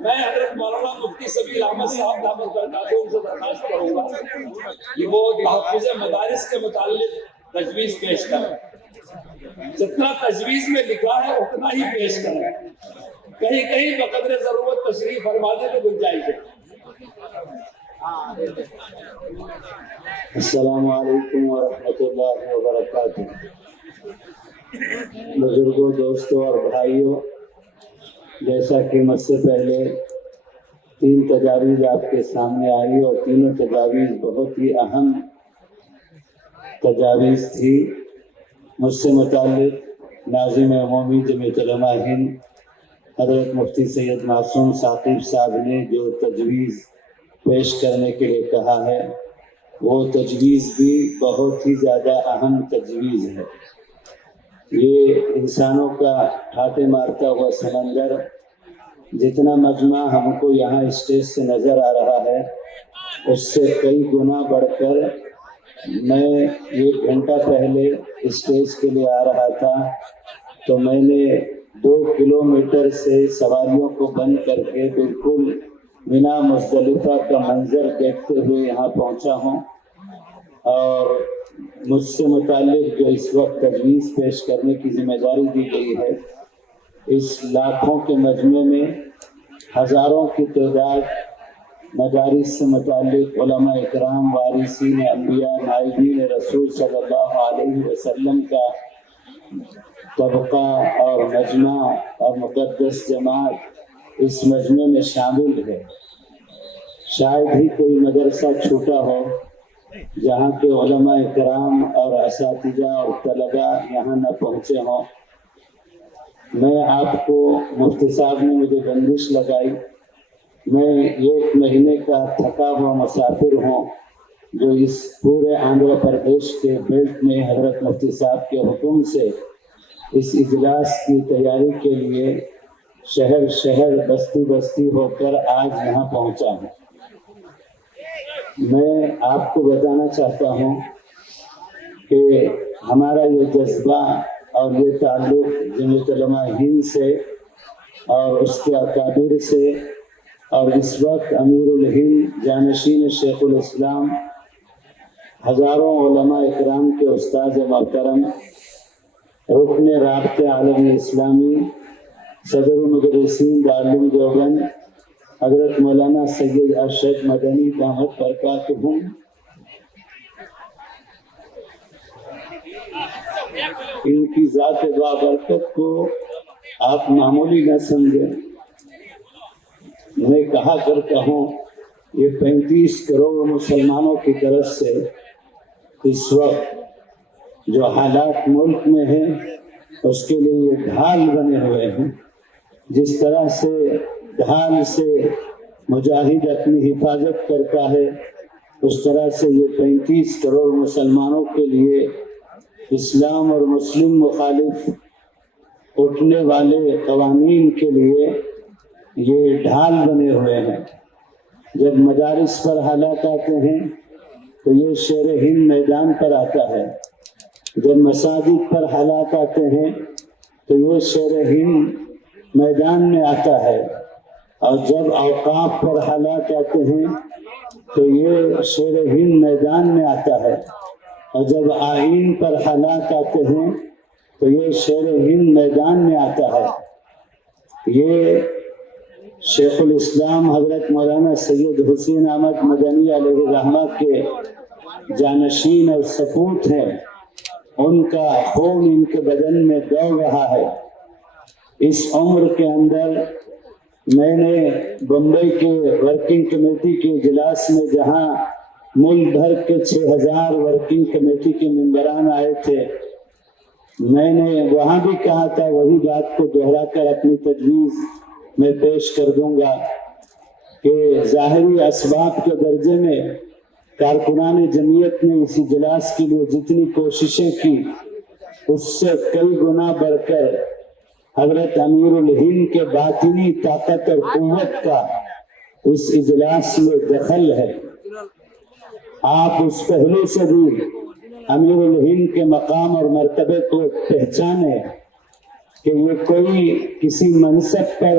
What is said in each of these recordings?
میں حضرت مولانا مفتی سبیل احمد صاحب دامت برکاتہ سے درخواست کروں گا کہ وہ تحفظ مدارس کے متعلق تجویز پیش کریں. جتنا تجویز میں لکھا ہے اتنا ہی پیش کریں. کہیں کہیں بقدر ضرورت تشریح فرمانے میں گنجائش ہے. السلام علیکم ورحمۃ اللہ وبرکاتہ. بزرگوں، دوستوں اور بھائیوں، جیسا کہ مجھ سے پہلے 3 تجاویز آپ کے سامنے آئی اور تینوں تجاویز بہت ہی اہم تجاویز تھی. مجھ سے متعلق ناظم عمومی جمعیت علماء ہند حضرت مفتی سید معصوم ثاقب صاحب نے جو تجویز پیش کرنے کے لیے کہا ہے، وہ تجویز بھی بہت ہی زیادہ اہم تجویز ہے. یہ انسانوں کا ٹھاٹے مارتا ہوا سمندر جتنا مجمع ہم کو یہاں اسٹیج سے نظر آ رہا ہے، اس سے کئی گنا بڑھ کر میں 1 گھنٹہ پہلے اسٹیج کے لیے آ رہا تھا تو میں نے 2 کلومیٹر سے سواریوں کو بند کر کے بالکل مینا مزدلفہ کا منظر دیکھتے ہوئے یہاں پہنچا ہوں. اور مجھ سے متعلق جو اس وقت تجویز پیش کرنے کی ذمہ داری دی گئی ہے، اس لاکھوں کے مجمع میں ہزاروں کی تعداد مدارس سے متعلق علماء اکرام، وارثین انبیاء، نائبین رسول صلی اللہ علیہ وسلم کا طبقہ اور مجمع اور مقدس جماعت اس مجمع میں شامل ہے. شاید ہی کوئی مدرسہ چھوٹا ہو جہاں کے علماء اکرام اور اساتذہ اور طلباء یہاں نہ پہنچے ہوں. میں آپ کو مفتی صاحب نے مجھے بندش لگائی. میں 1 مہینے کا تھکا ہوا مسافر ہوں جو اس پورے آندھرا پردیش کے بیلٹ میں حضرت مفتی صاحب کے حکم سے اس اجلاس کی تیاری کے لیے شہر شہر بستی بستی ہو کر آج یہاں پہنچا ہوں. میں آپ کو بتانا چاہتا ہوں کہ ہمارا یہ جذبہ اور یہ تعلق جمعیت علماء ہند سے اور اس کے اکابر سے اور اس وقت امیر الہند جانشین شیخ الاسلام ہزاروں علماء اکرام کے استاد محترم رکن رابطہ عالم اسلامی صدر المدرسین دارالعلوم دیوبند حضرت مولانا سید ارشد مدنی دامت برکاتہ ان کی ذات بابرکت کو آپ معمولی نہ سمجھیں. میں کہا کرتا ہوں یہ 35 کروڑ مسلمانوں کی طرف سے اس وقت جو حالات ملک میں ہیں اس کے لیے یہ ڈھال بنے ہوئے ہیں. جس طرح سے ڈھال سے مجاہد اپنی حفاظت کرتا ہے، اس طرح سے یہ 35 کروڑ مسلمانوں کے لیے اسلام اور مسلم مخالف اٹھنے والے قوانین کے لیے یہ ڈھال بنے ہوئے ہیں. جب مدارس پر حالات آتے ہیں تو یہ شیر ہند میدان پر آتا ہے. جب مساجد پر حالات آتے ہیں تو یہ شیر ہند میدان میں آتا ہے. اور جب اوقاف پر حالات آتے ہیں تو یہ شیر ہند میدان میں آتا ہے. اور جب آئین پر حالات آتے ہیں تو یہ شیر ہند میدان میں آتا ہے. یہ شیخ الاسلام حضرت مولانا سید حسین احمد مدنی علیہ الرحمہ کے جانشین اور سپوت ہیں. ان کا خون ان کے بدن میں دوڑ رہا ہے. اس عمر کے اندر میں نے بمبئی کے ورکنگ کمیٹی کے اجلاس میں جہاں ملک بھر کے 6000 ورکنگ کمیٹی کے ممبران آئے تھے، میں نے وہاں بھی کہا تھا، وہی بات کو دہرا کر اپنی تجویز میں پیش کر دوں گا کہ ظاہری اسباب کے درجے میں کارکنان جمعیت نے اس اجلاس کے لیے جتنی کوششیں کی اس سے کئی گنا بڑھ کر حضرت امیر الہند کے باطنی طاقت اور قوت کا اس اجلاس میں دخل ہے. آپ اس پہلے سے بھی امیر الہند کے مقام اور مرتبے کو پہچانے کہ یہ کوئی کسی منصب پر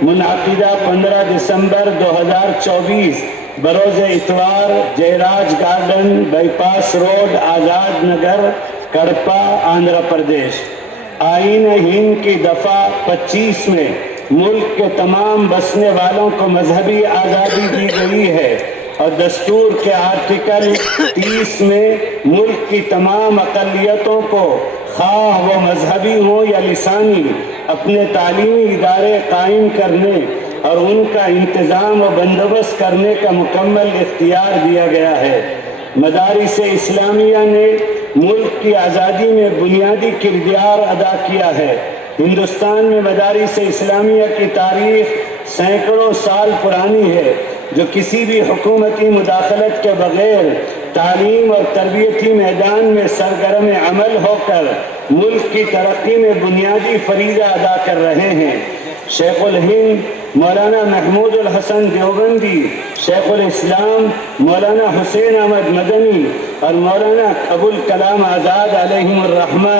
منعقدہ 15 دسمبر 2024 بروز اتوار جیراج garden by pass road Azad Nagar کڑپا Andhra Pradesh. آئین ہند کی دفعہ 25 میں ملک کے تمام بسنے والوں کو مذہبی آزادی دی گئی ہے اور دستور کے آرٹیکل 30 میں ملک کی تمام اقلیتوں کو خواہ وہ مذہبی ہوں یا لسانی اپنے تعلیمی ادارے قائم کرنے اور ان کا انتظام و بندوبست کرنے کا مکمل اختیار دیا گیا ہے۔ مدارس اسلامیہ نے ملک کی آزادی میں بنیادی کردار ادا کیا ہے۔ ہندوستان میں مدارس اسلامیہ کی تاریخ سینکڑوں سال پرانی ہے، جو کسی بھی حکومتی مداخلت کے بغیر تعلیم اور تربیتی میدان میں سرگرم عمل ہو کر ملک کی ترقی میں بنیادی فریضہ ادا کر رہے ہیں۔ شیخ الہند مولانا محمود الحسن دیوبندی، شیخ الاسلام مولانا حسین احمد مدنی اور مولانا ابوالکلام آزاد علیہم الرحمہ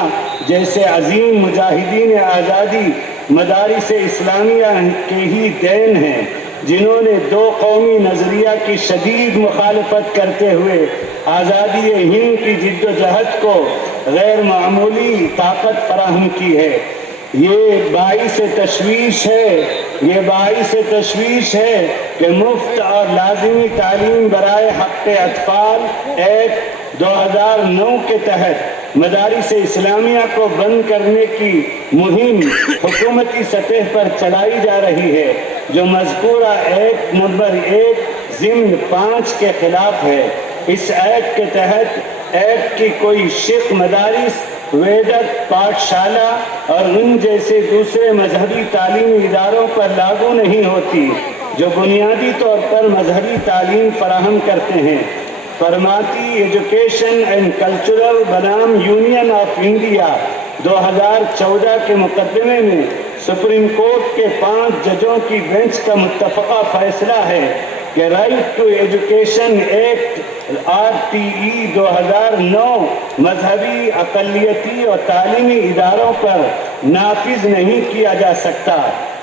جیسے عظیم مجاہدین آزادی مدارس اسلامیہ کے ہی دین ہیں، جنہوں نے دو قومی نظریہ کی شدید مخالفت کرتے ہوئے آزادی ہند کی جد و جہد کو غیر معمولی طاقت فراہم کی ہے۔ یہ باعث تشویش ہے کہ مفت اور لازمی تعلیم برائے حق اطفال ایکٹ 2009 کے تحت مدارس اسلامیہ کو بند کرنے کی مہم حکومتی سطح پر چلائی جا رہی ہے، جو مذکورہ ایکٹ نمبر 1 ضمن 5 کے خلاف ہے۔ اس ایکٹ کے تحت ایکٹ کی کوئی شق مدارس، ویدک پاٹھشالہ اور ان جیسے دوسرے مذہبی تعلیمی اداروں پر لاگو نہیں ہوتی جو بنیادی طور پر مذہبی تعلیم فراہم کرتے ہیں۔ فرماتی ایجوکیشن اینڈ کلچرل بنام یونین آف انڈیا 2014 کے مقدمے میں سپریم کورٹ کے 5 ججوں کی بینچ کا متفقہ فیصلہ ہے کہ right to education act RTE 2009 مذہبی، اقلیتی اور تعلیمی اداروں پر نافذ نہیں کیا جا سکتا۔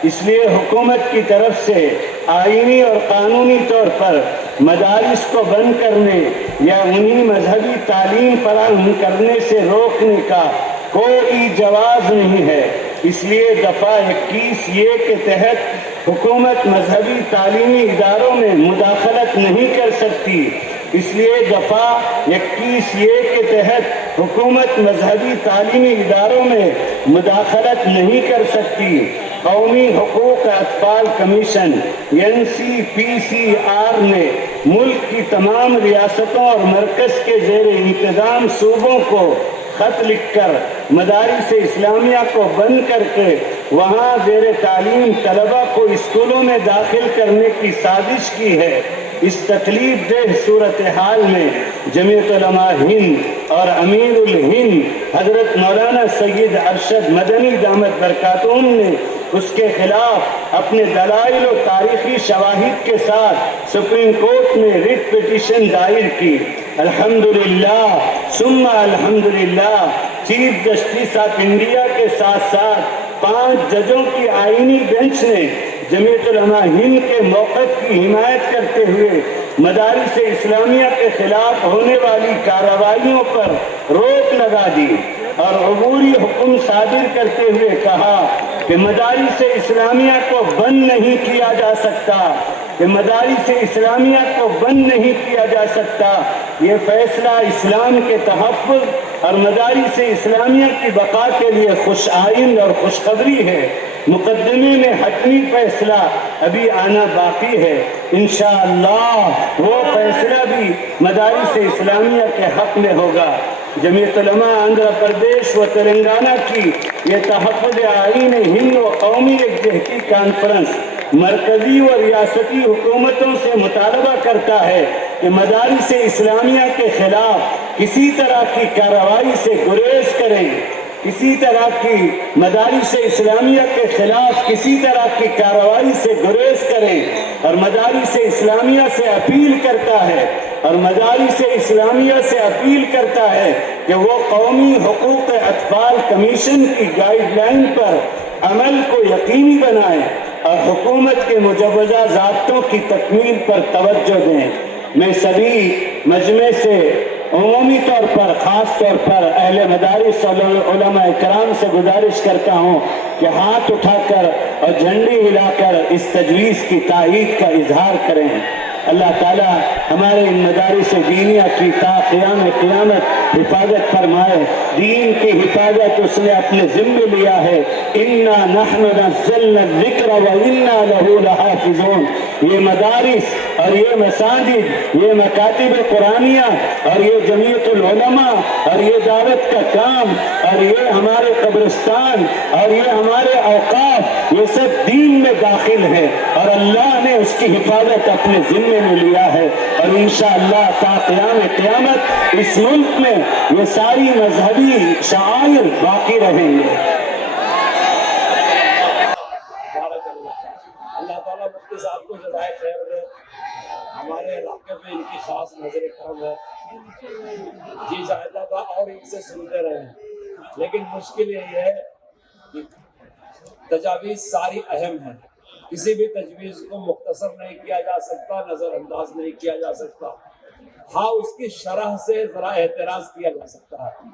اس لیے حکومت کی طرف سے آئینی اور قانونی طور پر مدارس کو بند کرنے یا انہیں مذہبی تعلیم فراہم کرنے سے روکنے کا کوئی جواز نہیں ہے۔ اس لیے دفعہ 21 کے تحت حکومت مذہبی تعلیمی اداروں میں مداخلت نہیں کر سکتی۔ اس لیے دفعہ 21 کے تحت حکومت مذہبی تعلیمی اداروں میں مداخلت نہیں کر سکتی۔ قومی حقوق اطفال کمیشن NCPCR نے ملک کی تمام ریاستوں اور مرکز کے زیر انتظام صوبوں کو خط لکھ کر مدارس اسلامیہ کو بند کر کے وہاں زیر تعلیم طلبہ کو اسکولوں میں داخل کرنے کی سازش کی ہے۔ اس تکلیف دہ صورتحال میں جمعیت علماء ہند اور امیر الہند حضرت مولانا سید ارشد مدنی دامت برکاتہم نے اس کے خلاف اپنے دلائل و تاریخی شواہد کے ساتھ سپریم کورٹ میں ریٹ پٹیشن دائر کی۔ الحمدللہ ثم الحمدللہ چیف جسٹس آف انڈیا کے ساتھ ساتھ 5 ججوں کی آئینی بینچ نے جمعیت علماء ہند کے موقف کی حمایت کرتے ہوئے مدارس اسلامیہ کے خلاف ہونے والی کارروائیوں پر روک لگا دی اور عبوری حکم صادر کرتے ہوئے کہا کہ مدارس اسلامیہ کو بند نہیں کیا جا سکتا، کہ مدارس اسلامیہ کو بند نہیں کیا جا سکتا۔ یہ فیصلہ اسلام کے تحفظ اور مدارس اسلامیہ کی بقا کے لیے خوش آئند اور خوشخبری ہے۔ مقدمے میں حتمی فیصلہ ابھی آنا باقی ہے۔ انشاءاللہ وہ فیصلہ بھی مدارس اسلامیہ کے حق میں ہوگا۔ جمعیت علماء آندھرا پردیش و تلنگانہ کی یہ تحفظ آئین ہند و قومی یکجہتی کانفرنس مرکزی و ریاستی حکومتوں سے مطالبہ کرتا ہے کہ مدارس اسلامیہ کے خلاف کسی طرح کی کارروائی سے گریز کریں، کسی طرح کی مدارس اسلامیہ کے خلاف کسی طرح کی کارروائی سے گریز کریں اور مدارس اسلامیہ سے اپیل کرتا ہے کہ وہ قومی حقوق اطفال کمیشن کی گائیڈ لائن پر عمل کو یقینی بنائیں اور حکومت کے مجوزہ ضابطوں کی تکمیل پر توجہ دیں۔ میں سبھی مجمع سے عمومی طور پر، خاص طور پر اہل مدارس اور علماء کرام سے گزارش کرتا ہوں کہ ہاتھ اٹھا کر اور جھنڈی ہلا کر اس تجویز کی تائید کا اظہار کریں۔ اللہ تعالیٰ ہمارے ان مدارس دینیہ کی تا قیام قیامت حفاظت فرمائے۔ دین کی حفاظت اس نے اپنے ذمہ لیا ہے۔ اِنَّا نَحْنُ نَزَّلْنَا الذِّكْرَ وَإِنَّا لَهُ لَحَافِظُونَ۔ یہ مدارس اور یہ مساجد، یہ مکاتب قرآنیہ اور یہ جمعیت العلماء اور یہ دعوت کا کام اور یہ ہمارے قبرستان اور یہ ہمارے اوقاف، یہ سب دین میں داخل ہے اور اللہ نے اس کی حفاظت اپنے ذمے میں لیا ہے، اور انشاءاللہ تا قیام قیامت اس ملک میں یہ ساری مذہبی شعائر باقی رہیں گے۔ اللہ تعالیٰ مفتی صاحب کو جزائے خیر دے۔ ہمارے علاقے میں ان کی خاص نظر کرم ہے۔ جی چاہتا تھا اور ان سے سنتے رہے، لیکن مشکل یہ ہے کہ تجاویز ساری اہم ہیں، کسی بھی تجویز کو مختصر نہیں کیا جا سکتا، نظر انداز نہیں کیا جا سکتا۔ ہاں اس کی شرح سے ذرا اعتراض کیا جا سکتا ہے۔